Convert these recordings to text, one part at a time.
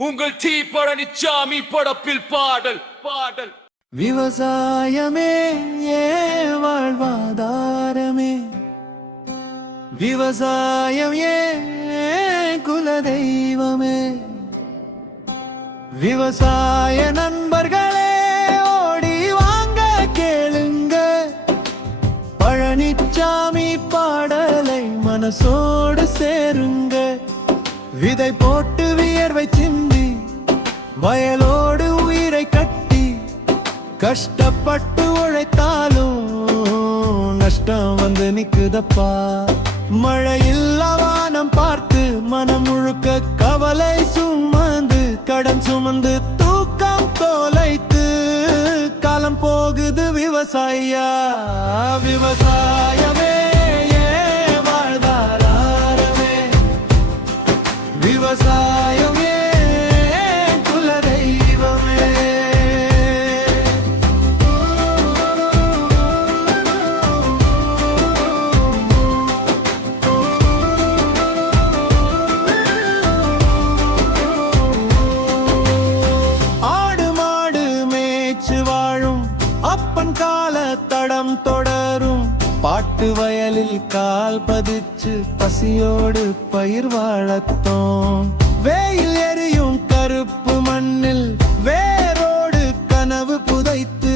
உங்கள் டி பழனிச்சாமி படப்பில் பாடல் பாடல். விவசாயமே வாழ்வாதாரமே, விவசாயம் குலதெய்வமே. விவசாய நண்பர்களே ஓடி வாங்க கேளுங்க, பழனிச்சாமி பாடலை மனசோடு சேருங்க. விதை போட்டு வியர்வை சிந்தி வயலோடு உயிரை கட்டி, கஷ்டப்பட்டு உழைத்தாலும் நஷ்டம் வந்து நிக்குதப்பா. மழையில்லா வானம் பார்த்து மனம் முழுக்க கவலை சுமந்து, கடன் சுமந்து தூக்கம் தோலைத்து காலம் போகுது விவசாயியா. விவசாயமே வாழ்வாதாரமே, விவசாயம் குலதெய்வமே. ஆடு மாடு மேய்ச்சு வாழும் அப்பன் கால தடம் தொடரும், பாட்டு வயலில் கால் பதிச்சு பசியோடு பயிர் வாழத்தோம். வெயில் எரியும் கருப்பு மண்ணில் வேரோடு கனவு புதைத்து,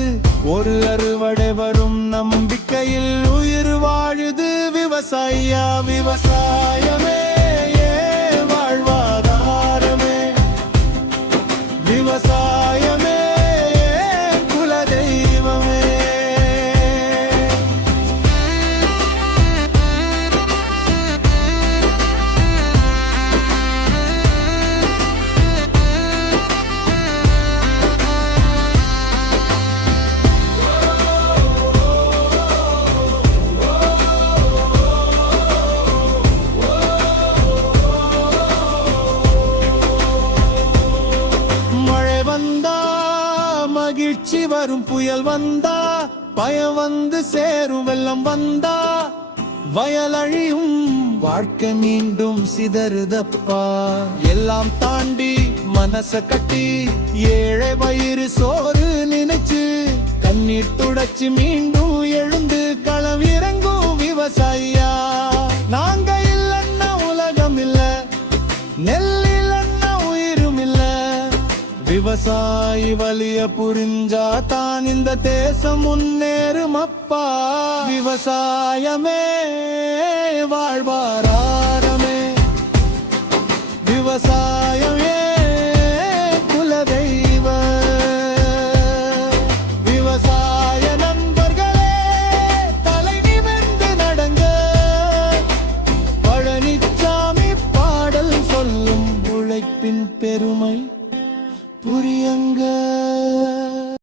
ஒரு அறுவடை வரும் நம்பிக்கையில் உயிர் வாழுது விவசாயியா. விவசாயமே வாழ்வாதாரமே, விவசாயமே குலதெய்வமே. மகிழ்ச்சி வரும், புயல் வந்தா பயம் வந்து சேரும், வெள்ளம் வந்தா வயல் அழியும், வாழ்க்கை மீண்டும் சிதறுதப்பா. எல்லாம் தாண்டி மனச கட்டி ஏழை வயிறு சோறு நினைச்சு கண்ணீர் துடைச்சு மீண்டும் எழுந்து களம் இறங்கும் விவசாயியா. நாங்க இல்லன்னா உலகம் இல்ல, நெல் விவசாயி வலிய புரிஞ்சா தான் இந்த தேசம் முன்னேறும் அப்பா. விவசாயமே வாழ்வாதாரமே, விவசாயமே குலதெய்வ. விவசாய நண்பர்களே தலை நிமிர்ந்து நடங்க, பழனிச்சாமி பாடல் சொல்லும் உழைப்பின் பெருமை புரியங்க.